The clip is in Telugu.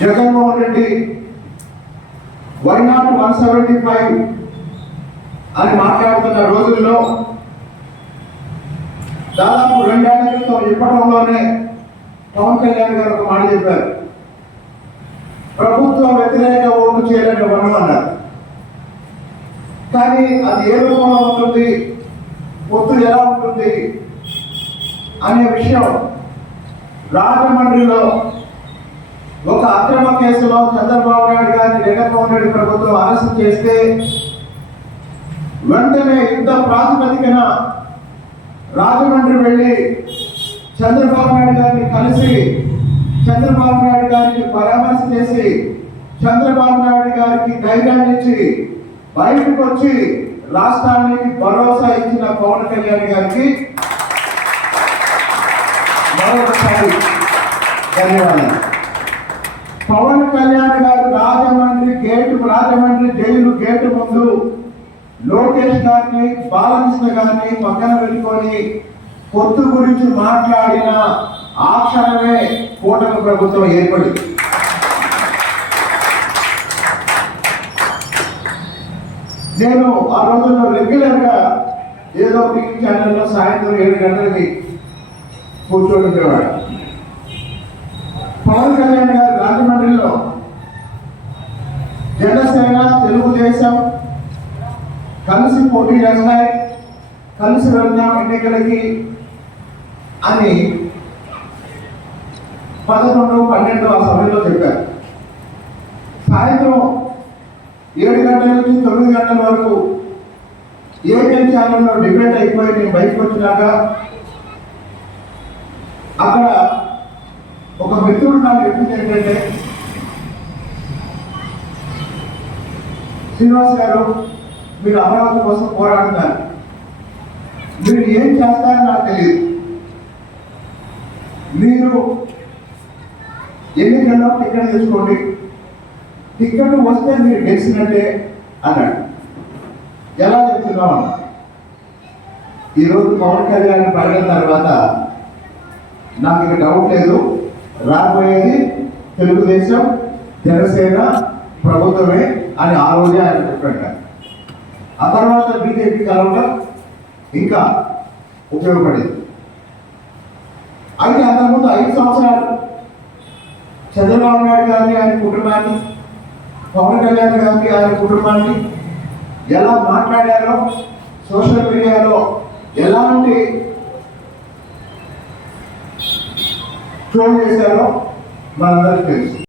జగన్మోహన్ రెడ్డి వై నాట్ 175 అని మాట్లాడుతున్న రోజుల్లో దాదాపు 2 ఏళ్ల క్రితం ఇప్పటంలోనే పవన్ కళ్యాణ్ గారు ఒక మాట చెప్పారు. ప్రభుత్వ వ్యతిరేక ఓటు చేయలేని వనం అన్నారు. కానీ అది ఏ రూపంలో ఉంటుంది, పొత్తు ఎలా ఉంటుంది అనే విషయం రాజమండ్రిలో ఒక అక్రమ కేసులో చంద్రబాబు నాయుడు గారిని జగన్మోహన్ రెడ్డి ప్రభుత్వం అరెస్ట్ చేస్తే వెంటనే యుద్ధ ప్రాతిపదికన రాజమండ్రి వెళ్ళి చంద్రబాబు నాయుడు గారిని కలిసి చంద్రబాబు నాయుడు గారికి పరామర్శ చేసి చంద్రబాబు నాయుడు గారికి ధైర్యాన్ని ఇచ్చి బయటకు వచ్చి రాష్ట్రానికి భరోసా ఇచ్చిన పవన్ కళ్యాణ్ గారికి మరొకసారి ధన్యవాదాలు. పవన్ కళ్యాణ్ గారు రాజమండ్రి జైలు గేటు ముందు లోకేష్ గారిని బాలకృష్ణ గారిని పక్కన పెట్టుకొని పొత్తు గురించి మాట్లాడిన ఆ క్షణమే కూటమి ప్రభుత్వం ఏర్పడింది. నేను ఆ రోజుల్లో రెగ్యులర్ గా ఏదో టీవీ ఛానల్లో సాయంత్రం 7 గంటలకి కూర్చోండేవాడు. పవన్ కళ్యాణ్ గారు రాజమండ్రిలో జనసేన తెలుగుదేశం కలిసి పోటీ చేస్తాయి, కలిసి వెళ్దాం ఎన్నికలకి అని 11, 12 ఆ సమయంలో చెప్పారు. సాయంత్రం 7 గంటల నుంచి 9 గంటల వరకు ఏపీ ఛానల్లో డిబేట్ అయిపోయి నేను బయటకు వచ్చినాక అక్కడ ఒక మిత్రుడు నాకు చెప్పింది ఏంటంటే, శ్రీనివాస్ గారు మీరు అమరావతి కోసం పోరాడుతున్నారు, మీరు ఏం చేస్తారని నాకు తెలియదు, మీరు ఎన్నికల్లో టికెట్ తెచ్చుకోండి, టికెట్ వస్తే మీరు గెలిచినట్టే అన్నాడు. ఎలా చెప్తున్నావు అన్న. ఈరోజు పవన్ కళ్యాణ్ పడిన తర్వాత నాకు ఇక డౌట్ లేదు, రాబోయేది తెలుగుదేశం జనసేన ప్రభుత్వమే అని ఆ రోజే ఆయన చెప్పాడు. ఆ తర్వాత బీజేపీ కలవడం ఇంకా ఉపయోగపడింది. అయితే అంతకుముందు 5 సంవత్సరాలు చంద్రబాబు నాయుడు గారిని ఆయన కుటుంబాన్ని, పవన్ కళ్యాణ్ గారికి ఆయన కుటుంబాన్ని ఎలా మాట్లాడారో, సోషల్ మీడియాలో ఎలాంటి ట్రోల్ చేశారో మనందరికీ తెలుసు.